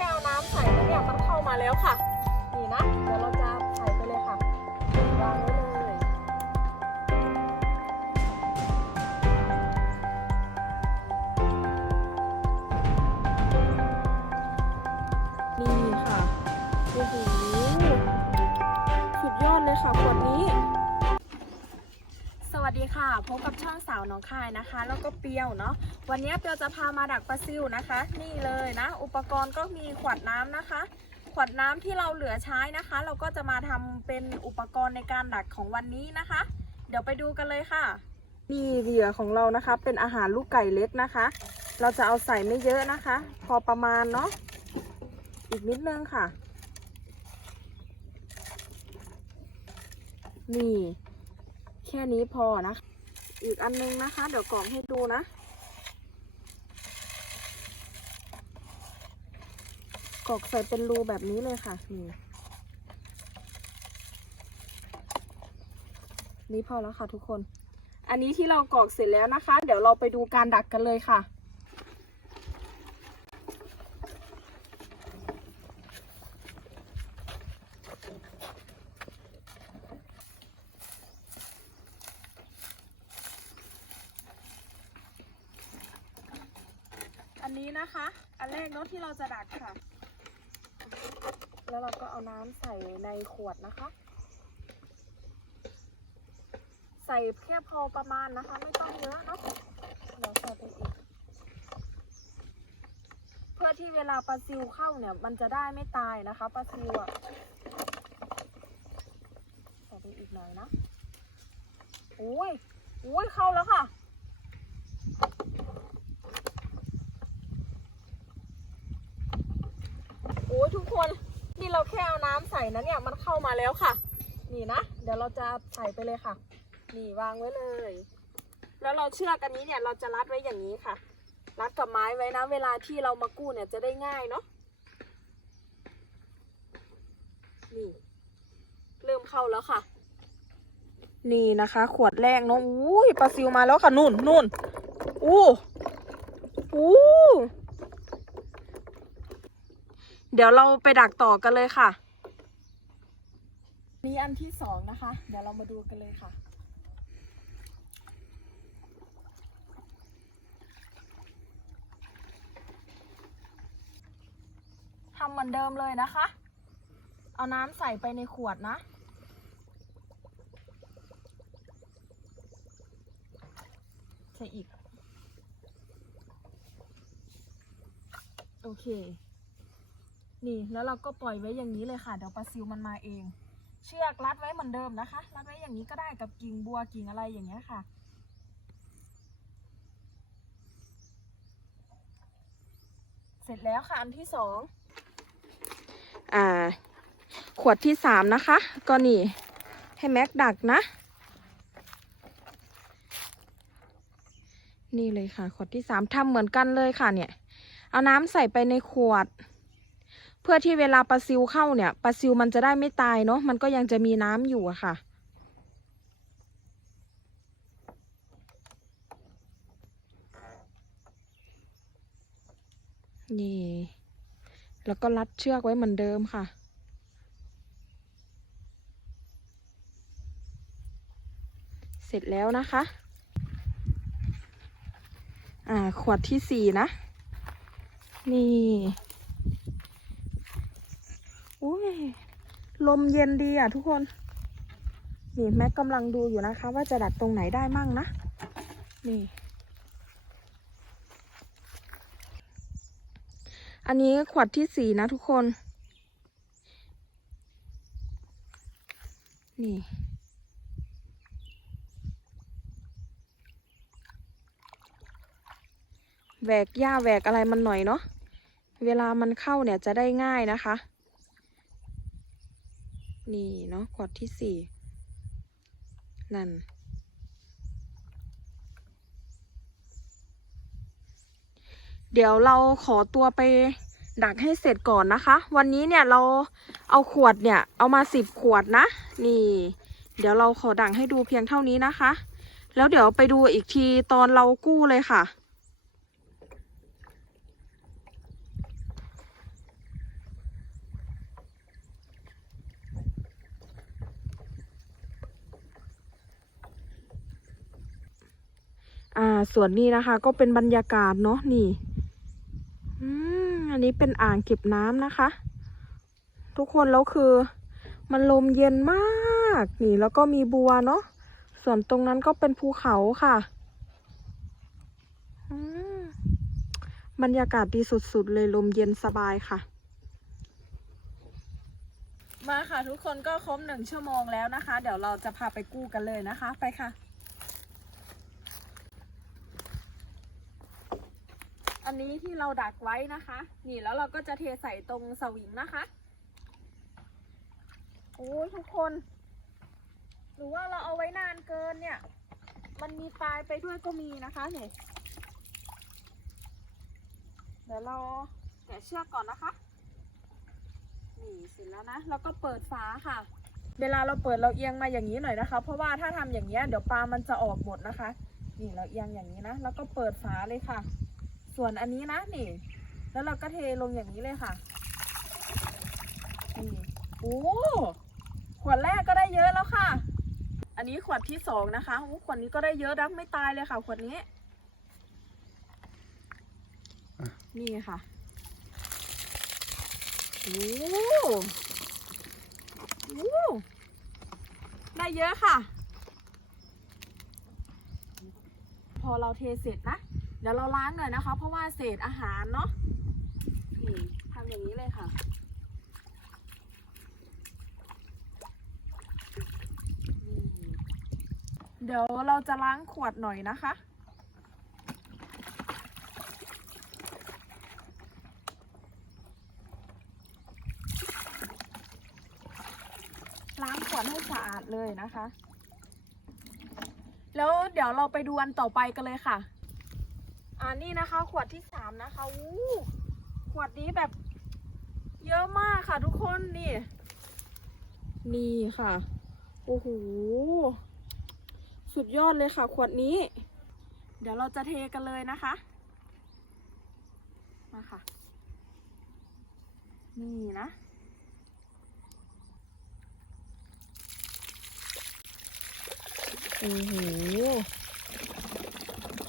ค่เอาน้ำใส่แล้วเนี่ยมันเข้ามาแล้วค่ะ นี่นะ เดี๋ยวเราจะใส่ไปเลยค่ะ วางไว้เลย นี่ค่ะ โอ้โห สุดยอดเลยค่ะขวดนี้ วัสดีค่ะพบกับช่องสาวน้องคายนะคะ แล้วก็เปียวเนาะวันนี้เปียวจะพามาดักปลาซิวนะคะ นี่เลยนะ อุปกรณ์ก็มีขวดน้ำนะคะ ขวดน้ำที่เราเหลือใช้นะคะ เราก็จะมาทำเป็นอุปกรณ์ในการดักของวันนี้นะคะ เดี๋ยวไปดูกันเลยค่ะ นี่เหยื่อของเรานะคะ เป็นอาหารลูกไก่เล็กนะคะ เราจะเอาใส่ไม่เยอะนะคะ พอประมาณเนาะอีกนิดนึงค่ะ นี่ แค่นี้พอนะ อีกอันนึงนะคะ เดี๋ยวกรอกให้ดูนะ กรอกใส่เป็นรูแบบนี้เลยค่ะนี่นี่พอแล้วค่ะทุกคน อันนี้ที่เรากรอกเสร็จแล้วนะคะ เดี๋ยวเราไปดูการดักกันเลยค่ะ นนี้นะคะ อันแรกเนาะที่เราจะดักค่ะ แล้วเราก็เอาน้ำใส่ในขวดนะคะ ใส่แค่พอประมาณนะคะ ไม่ต้องเยอะเนาะเดี๋ยวใส่ไปอีก เพื่อที่เวลาปลาซิวเข้าเนี่ย มันจะได้ไม่ตายนะคะปลาซิวอะใส่ไปอีกหน่อยนะโอ้ยโอ้ยเข้าแล้วค่ะ โอ้ยทุกคนนี่ เราแค่เอาน้ำใส่นะเนี่ยมันเข้ามาแล้วค่ะ นี่นะ เดี๋ยวเราจะใส่ไปเลยค่ะ นี่วางไว้เลย แล้วเราเชือกอันนี้เนี่ยเราจะรัดไว้อย่างนี้ค่ะ รัดกับไม้ไว้นะ เวลาที่เรามากู้เนี่ยจะได้ง่ายเนาะ นี่ เริ่มเข้าแล้วค่ะ นี่นะคะ ขวดแรกเนาะ อุ้ยปลาซิวมาแล้วค่ะ นู่นนู่นอู้อู้ ดี๋ยวเราไปดักต่อกันเลยค่ะ นี่อันที่สองนะคะ เดี๋ยวเรามาดูกันเลยค่ะทำเหมือนเดิมเลยนะคะ เอาน้ำใส่ไปในขวดนะ ใส่อีก โอเค นี่แล้วเราก็ปล่อยไว้อย่างนี้เลยค่ะ เดี๋ยวปลาซิวมันมาเอง เชือกรัดไว้เหมือนเดิมนะคะ รัดไว้อย่างนี้ก็ได้กับกิ่งบัวกิ่งอะไรอย่างเงี้ยค่ะ เสร็จแล้วค่ะอันที่สองอ่า ขวดที่สามนะคะ ก็นี่ให้แม็กดักนะ นี่เลยค่ะ ขวดที่สามทำเหมือนกันเลยค่ะเนี่ย เอาน้ำใส่ไปในขวด เพื่อที่เวลาปลาซิวเข้าเนี่ยปลาซิวมันจะได้ไม่ตายเนาะมันก็ยังจะมีน้ำอยู่อะค่ะ นี่ แล้วก็รัดเชือกไว้เหมือนเดิมค่ะเสร็จแล้วนะคะ อ่า ขวดที่สี่นะ นี่ อุ้ยลมเย็นดีอะทุกคน นี่แม็กกำลังดูอยู่นะคะ ว่าจะดัดตรงไหนได้มั่งนะ นี่ อันนี้ขวดที่สี่นะทุกคน นี่แหวกหญ้าแหวกอะไรมันหน่อยเนาะ เวลามันเข้าเนี่ยจะได้ง่ายนะคะ นี่เนาะขวดที่สี่นั่น เดี๋ยวเราขอตัวไปดักให้เสร็จก่อนนะคะ วันนี้เนี่ยเราเอาขวดเนี่ยเอามาสิบขวดนะ นี่ เดี๋ยวเราขอดักให้ดูเพียงเท่านี้นะคะ แล้วเดี๋ยวไปดูอีกทีตอนเรากู้เลยค่ะ อ่า ส่วนนี้นะคะ ก็เป็นบรรยากาศเนาะนี่อืมอันนี้เป็นอ่างเก็บน้ำนะคะ ทุกคนแล้วคือมันลมเย็นมากนี่แล้วก็มีบัวเนาะส่วนตรงนั้นก็เป็นภูเขาค่ะอืมบรรยากาศดีสุดๆเลยลมเย็นสบายค่ะ มาค่ะทุกคนก็ครบหนึ่งชั่วโมงแล้วนะคะ เดี๋ยวเราจะพาไปกู้กันเลยนะคะ ไปค่ะ อันนี้ที่เราดักไว้นะคะ นี่แล้วเราก็จะเทใส่ตรงสวิงนะคะโอ้ยทุกคน หรือว่าเราเอาไว้นานเกินเนี่ย มันมีตายไปด้วยก็มีนะคะเนี่ยเดี๋ยวเราแกะเชือกก่อนนะคะนี่เสร็จแล้วนะแล้วก็เปิดฝาค่ะ เวลาเราเปิดเราเอียงมาอย่างนี้หน่อยนะคะ เพราะว่าถ้าทำอย่างนี้ยเดี๋ยวปลามันจะออกหมดนะคะ นี่เราเอียงอย่างนี้นะแล้วก็เปิดฝาเลยค่ะ ส่วนอันนี้นะนี่ แล้วเราก็เทลงอย่างนี้เลยค่ะนี่โอ้ขวดแรกก็ได้เยอะแล้วค่ะ อันนี้ขวดที่สองนะคะโอ้ขวดนี้ก็ได้เยอะนะไม่ตายเลยค่ะ ขวดนี้ นี่ค่ะโอ้โหได้เยอะค่ะ พอเราเทเสร็จนะ เดี๋ยวเราล้างหน่อยนะคะ เพราะว่าเศษอาหารเนาะนี่ทำอย่างนี้เลยค่ะ เดี๋ยวเราจะล้างขวดหน่อยนะคะ ล้างขวดให้สะอาดเลยนะคะ แล้วเดี๋ยวเราไปดูอันต่อไปกันเลยค่ะ อ่านี่นะคะ ขวดที่สามนะคะวู้ขวดนี้แบบ เยอะมากค่ะทุกคนนี่ นี่ค่ะโอ้โหสุดยอดเลยค่ะ ขวดนี้ เดี๋ยวเราจะเทกันเลยนะคะ มาค่ะ นี่นะโอ้โห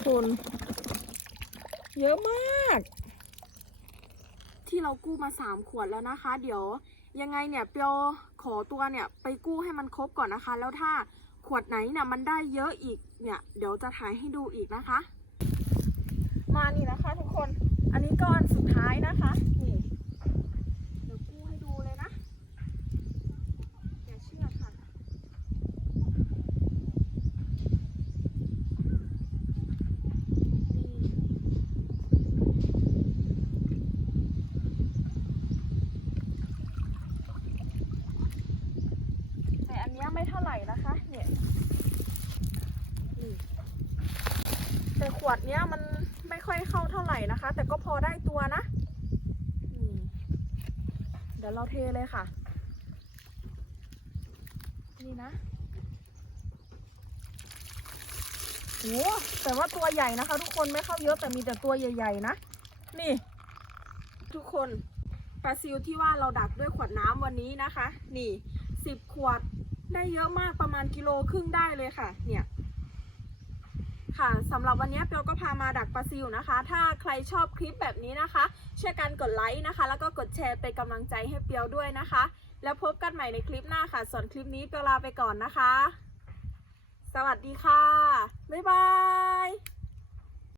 คน เยอะมาก ที่เรากู้มาสามขวดแล้วนะคะ เดี๋ยวยังไงเนี่ยเปียวขอตัวเนี่ยไปกู้ให้มันครบก่อนนะคะ แล้วถ้าขวดไหนเนี่ยมันได้เยอะอีกเนี่ย เดี๋ยวจะถ่ายให้ดูอีกนะคะ มานี่นะคะทุกคน อันนี้ก็อันสุดท้ายนะคะ นี่ เดี๋ยวกู้ให้ดูเลยนะอย่าเชื่อค่ะ แต่อันเนี้ยไหร่นะคะ เนี่ยแต่ขวดเนี้ยมันไม่ค่อยเข้าเท่าไหร่นะคะ แต่ก็พอได้ตัวนะเดี๋ยวเราเทเลยค่ะ นี่นะโอ้แต่ว่าตัวใหญ่นะคะ ทุกคนไม่เข้าเยอะแต่มีแต่ตัวใหญ่ ๆ นะ นี่ ทุกคนปลาซิลที่ว่าเราดักด้วยขวดน้ำวันนี้นะคะ นี่สิบขวด ได้เยอะมากประมาณกิโลครึ่งได้เลยค่ะ เนี่ยค่ะสำหรับวันนี้เปียวก็พามาดักปลาซิวนะคะ ถ้าใครชอบคลิปแบบนี้นะคะช่วยกันกดไลค์นะคะ แล้วก็กดแชร์เป็นกำลังใจให้เปียวด้วยนะคะ แล้วพบกันใหม่ในคลิปหน้าค่ะ ส่วนคลิปนี้เปียวลาไปก่อนนะคะ สวัสดีค่ะ บ๊ายบาย